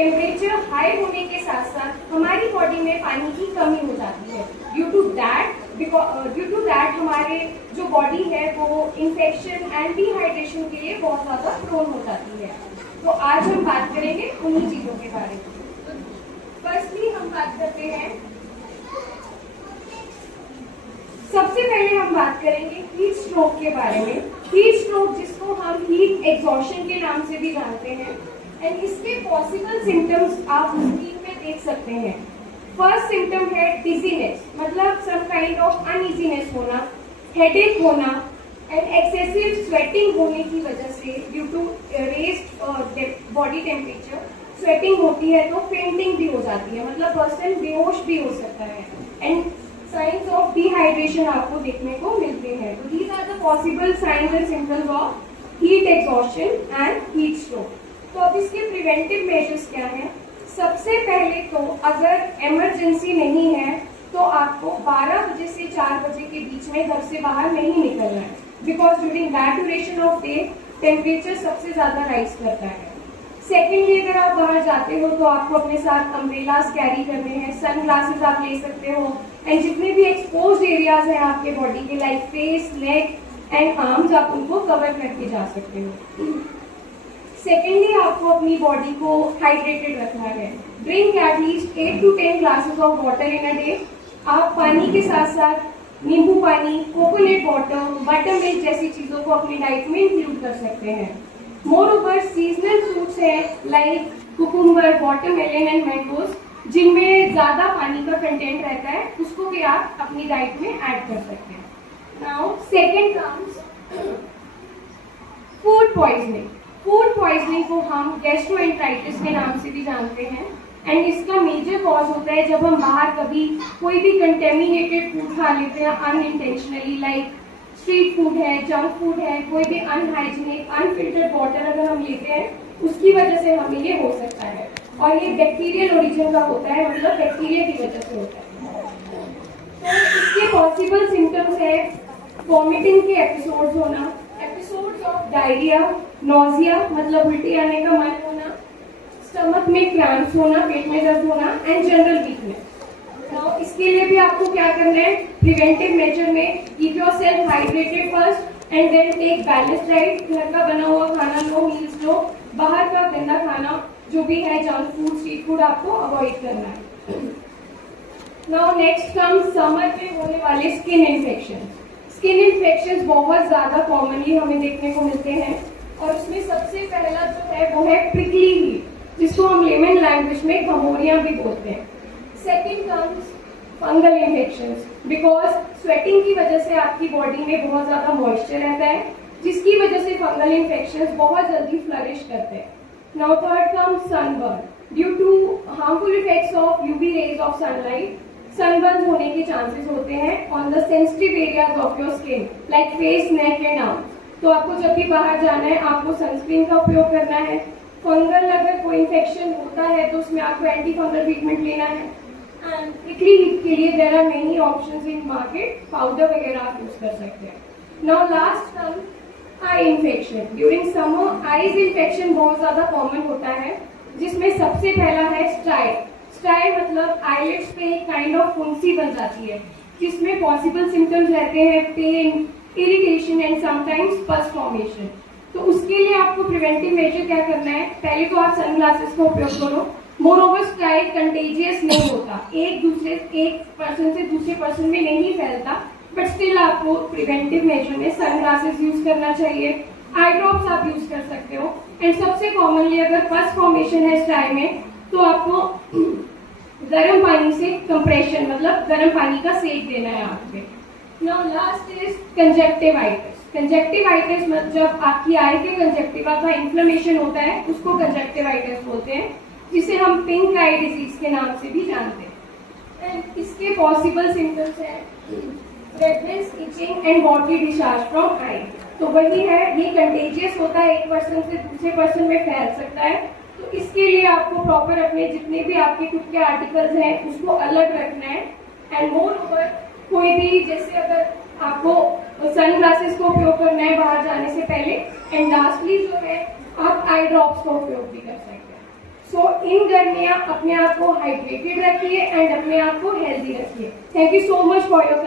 Temperature high होने के साथ साथ हमारी बॉडी में पानी की कमी हो जाती है। ड्यू टू दैट हमारे जो बॉडी है वो इन्फेक्शन एंड डिहाइड्रेशन के लिए बहुत ज़्यादा प्रोन हो जाती है। तो आज हम बात करेंगे उन्हीं चीज़ों के बारे में। फर्स्टली हम बात करते हैं, सबसे पहले हम बात करेंगे हीट स्ट्रोक के बारे में। हीट स्ट्रोक जिसको हम हीट एग्जॉशन के नाम से भी जानते हैं, एंड इसके पॉसिबल सिम्टम्स आप स्क्रीन में देख सकते हैं। फर्स्ट सिम्टम है डिजीनेस, मतलब सम काइंड ऑफ अनइजीनेस होना, हेडेक होना एंड एक्सेसिव स्वेटिंग होने की वजह से due to raised body temperature sweating होती है तो फेंटिंग भी हो जाती है, मतलब पर्सन बेहोश भी हो सकता है। एंड साइंस ऑफ डिहाइड्रेशन आपको देखने को मिलते हैं। तो these are the possible signs and symptoms of heat exhaustion and heat stroke. तो अब इसके प्रिवेंटिव मेजर्स क्या हैं? सबसे पहले तो अगर इमरजेंसी नहीं है तो आपको 12 बजे से 4 बजे के बीच में घर से बाहर नहीं निकलना है, because during that duration of day temperature सबसे ज्यादा राइज करता है। सेकेंडली, अगर आप बाहर जाते हो तो आपको अपने साथ अम्ब्रेलास कैरी करने हैं, सन ग्लासेस आप ले सकते हो, एंड जितने भी एक्सपोज्ड एरियाज हैं आपके बॉडी के like face, neck and arms, आप उनको कवर करके जा सकते हो। सेकेंडली, आपको अपनी बॉडी को हाइड्रेटेड रखना है। Drink at least 8 to 10 glasses of water in a day. आप पानी के साथ साथ नींबू पानी, कोकोनट वाटर, बटर मिल्क जैसी चीजों को अपनी डाइट में इंक्लूड कर सकते हैं। मोर ओवर सीजनल फ्रूट्स है like cucumber, watermelon and mangoes, जिनमें ज्यादा पानी का कंटेंट रहता है, उसको भी आप अपनी डाइट में ऐड कर सकते हैं। Now second comes food poisoning. Food poisoning को हम गैस्ट्रोएंटराइटिस के नाम से भी जानते हैं, एंड इसका मेजर कॉज होता है जब हम बाहर कभी कोई भी कंटेमिनेटेड फूड खा लेते हैं अनइंटेंशनली, लाइक स्ट्रीट फूड है, जंक फूड है, कोई भी अनहाइजीनिक अनफिल्टर्ड वाटर अगर हम लेते हैं, उसकी वजह से हमें ये हो सकता है। और ये बैक्टीरियल ओरिजिन का होता है, मतलब बैक्टीरिया की वजह से होता है। तो इसके पॉसिबल सिम्टम्स है वॉमिटिंग के एपिसोड्स होना, एपिसोड्स ऑफ डायरिया, नोजिया मतलब उल्टी आने का मन होना, स्टमक में क्रैम्प्स होना, पेट में दर्द होना एंड जनरल वीकनेस। तो इसके लिए भी आपको क्या करना है? प्रिवेंटिव मेजर में keep yourself hydrated first and then take balanced diet. घर का बना हुआ खाना लो, मील्स लो, बाहर का गंदा खाना जो भी है जंक फूड, स्ट्रीट फूड आपको अवॉइड करना है। नाउ नेक्स्ट कम समर में होने वाले स्किन इन्फेक्शन। स्किन इन्फेक्शन बहुत ज्यादा कॉमनली हमें देखने को मिलते हैं, और उसमें सबसे पहला जो है वो है प्रिकली हीट, जिसको हम लेमन लैंग्वेज में घमौरियां भी बोलते हैं। Second comes fungal infections, because sweating की वजह से आपकी बॉडी में बहुत ज्यादा मॉइस्चर रहता है, जिसकी वजह से फंगल इन्फेक्शंस बहुत जल्दी फ्लरिश करते हैं। Now third comes sunburn. Due to harmful effects of UV rays of sunlight, sunburn होने के चांसेस होते हैं on the sensitive areas of your skin like face, neck and arm. तो आपको जब भी बाहर जाना है आपको सनस्क्रीन का उपयोग करना है। फंगल अगर कोई इन्फेक्शन होता है तो उसमें आपको एंटी फंगल ट्रीटमेंट लेना है। एंड प्रिकली हीट के लिए there are many options in market, powder वगैरह आप यूज कर सकते हैं। Now last come eye infection. During summer eyes infection बहुत ज्यादा कॉमन होता है, जिसमें सबसे पहला है स्टाई। स्टाई मतलब आईलिड्स पे एक काइंड ऑफ फुंसी बन जाती है, जिसमें पॉसिबल सिम्टम्स रहते हैं pain, irritation and sometimes pus formation. तो उसके लिए आपको प्रिवेंटिव मेजर क्या करना है? पहले तो आप सनग्लासेस का उपयोग करो। मोर ओवर स्टाई कंटेजियस नहीं होता, एक पर्सन से दूसरे पर्सन में नहीं फैलता, बट स्टिल आपको प्रिवेंटिव मेजर में सनग्लासेस यूज करना चाहिए। आई ड्रॉप्स आप यूज कर सकते हो। एंड सबसे कॉमनली अगर पस फॉर्मेशन है स्टाई में तो आपको गर्म पानी से कंप्रेशन मतलब गर्म पानी का सेक देना है आंख पे। Now last is conjunctivitis. Conjunctivitis मतलब जब आपकी आई के कंजक्टिवा का इन्फ्लेमेशन होता है उसको कंजक्टिवाइटिस बोलते हैं, जिसे हम पिंक आई डिजीज के नाम से भी जानते हैं। एंड इसके पॉसिबल सिम्टम्स हैं redness, etching and watery discharge from I. तो वही है, ये कंटेजियस होता है, एक पर्सन से दूसरे पर्सन में फैल सकता है। तो इसके लिए आपको प्रॉपर अपने जितने भी आपके खुद के आर्टिकल्स हैं उसको अलग रखना है। एंड मोर ओवर कोई भी, जैसे अगर आपको सन ग्लासेस का उपयोग करना है बाहर जाने से पहले, एंड लास्टली जो है आप आई ड्रॉप्स का उपयोग भी कर सकते हैं। सो इन गर्मियाँ अपने आप को हाइड्रेटेड रखिए एंड अपने आप को हेल्दी रखिए। Thank you so much for your